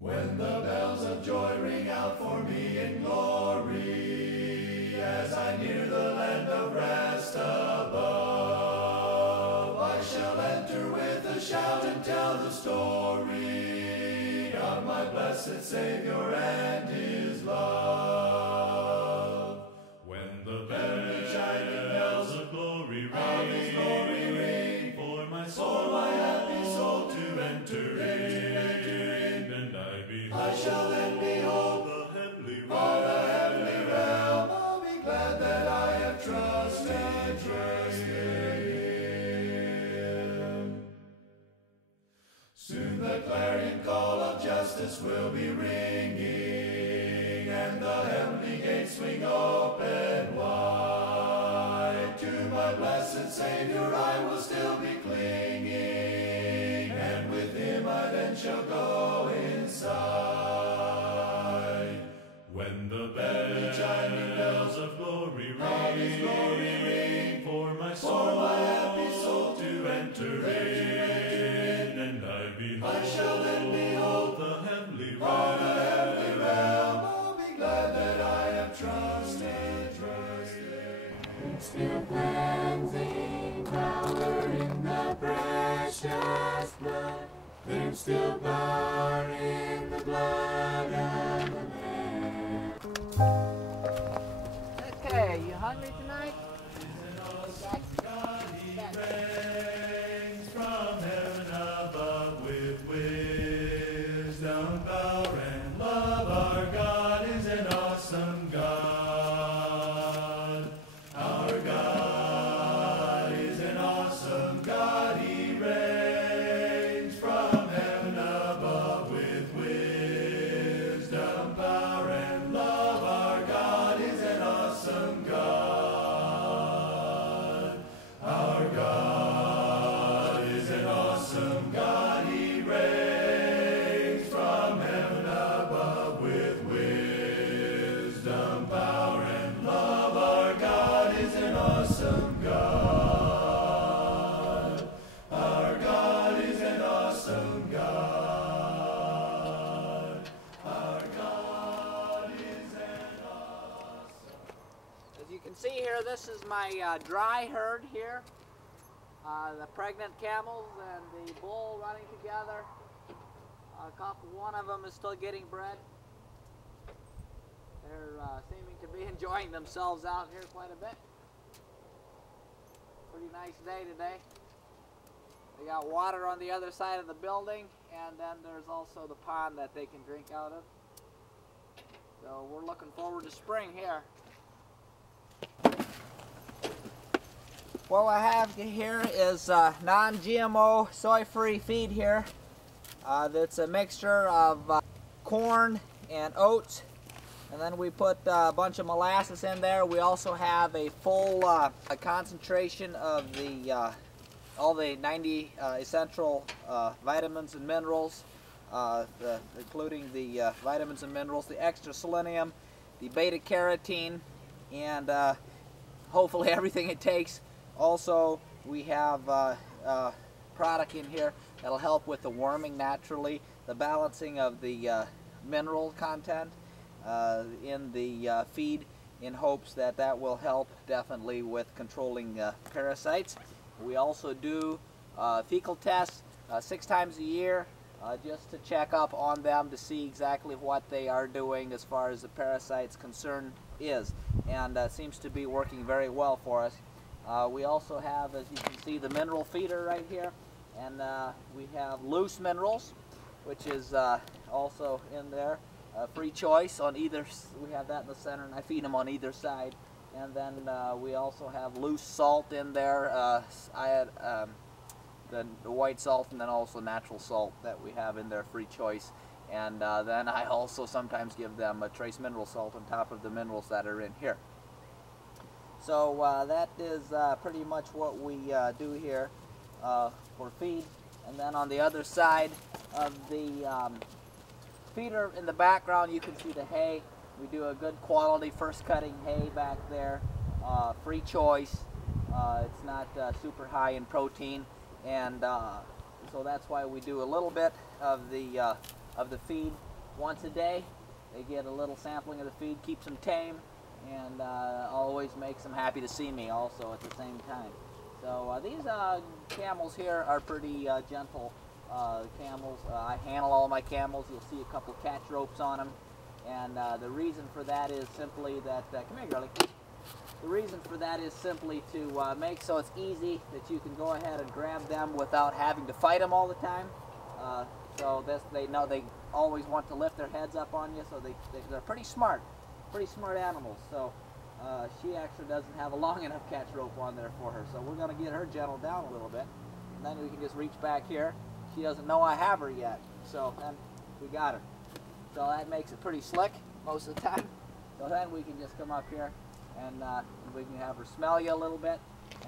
When the bells of joy ring out for me in glory, as I near the land of rest above, I shall enter with a shout and tell the story of my blessed Savior and His love. When the chiming bells of glory ring, for my soul, my happy soul to enter in. I shall then behold the heavenly realm. I'll be glad that I have trusted Him. Soon the clarion call of justice will be ringing, and the heavenly gates swing open wide. To my blessed Savior I will still be clinging, and with Him I then shall go inside. When the chiming bells of glory ring, for my soul, my happy soul to enter in, and I shall then behold the heavenly realm. I'll be glad that I have trusted. Still cleansing power in the precious blood. There's still power in the blood of the Lamb. Okay, you hungry tonight? Reigns from heaven above with wisdom, power, and love. Our God is an awesome God. Our God is an awesome God. He reigns from heaven above with wisdom, power, and love. Our God is an awesome God. Our God is an awesome God. He reigns from heaven above with wisdom, power, and love. Our God is an awesome God. Our God is an awesome God. Our God is an awesome. As you can see here, this is my dry herd here. The pregnant camels and the bull running together. One of them is still getting bred. They're seeming to be enjoying themselves out here quite a bit. Pretty nice day today. They got water on the other side of the building, and then there's also the pond that they can drink out of. So we're looking forward to spring here. What I have here is non-GMO soy-free feed here. That's a mixture of corn and oats, and then we put a bunch of molasses in there. We also have a full concentration of the all the 90 essential vitamins and minerals, including the vitamins and minerals, the extra selenium, the beta carotene, and hopefully everything it takes. Also, we have product in here that'll help with the worming naturally, the balancing of the mineral content in the feed, in hopes that that will help definitely with controlling parasites. We also do fecal tests 6 times a year just to check up on them to see exactly what they are doing as far as the parasites concern is, and seems to be working very well for us. We also have, as you can see, the mineral feeder right here, and we have loose minerals, which is also in there, free choice on either. We have that in the center, and I feed them on either side. And then we also have loose salt in there. I had the white salt, and then also natural salt that we have in there, free choice. And then I also sometimes give them a trace mineral salt on top of the minerals that are in here. So that is pretty much what we do here for feed. And then on the other side of the feeder in the background, you can see the hay. We do a good quality first cutting hay back there, free choice. It's not super high in protein, and so that's why we do a little bit of the feed once a day. They get a little sampling of the feed, keeps them tame, and always makes them happy to see me also at the same time. So these camels here are pretty gentle camels. I handle all my camels. You'll see a couple catch ropes on them, and the reason for that is simply that, come here, girlie. The reason for that is simply to make so it's easy that you can go ahead and grab them without having to fight them all the time. So they know they always want to lift their heads up on you, so they're pretty smart animals. So she actually doesn't have a long enough catch rope on there for her, so we're going to get her gentled down a little bit, and then we can just reach back here. She doesn't know I have her yet, so then we got her. So that makes it pretty slick most of the time. So then we can just come up here and we can have her smell you a little bit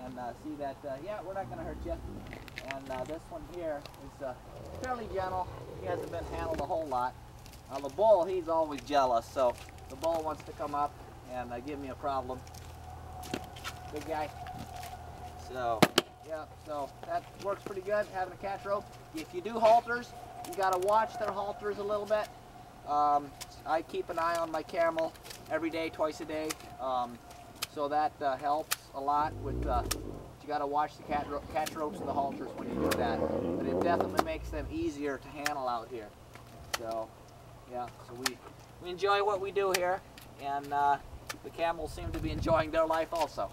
and see that, yeah, we're not going to hurt you. And this one here is fairly gentle. He hasn't been handled a whole lot. The bull, he's always jealous, so the bull wants to come up and give me a problem. Big guy. So, yeah, so that works pretty good, having a catch rope. If you do halters, you got to watch their halters a little bit. I keep an eye on my camel every day, twice a day, so that helps a lot with, you got to watch the catch ropes and the halters when you do that. But it definitely makes them easier to handle out here. So, yeah, so we enjoy what we do here, and the camels seem to be enjoying their life also.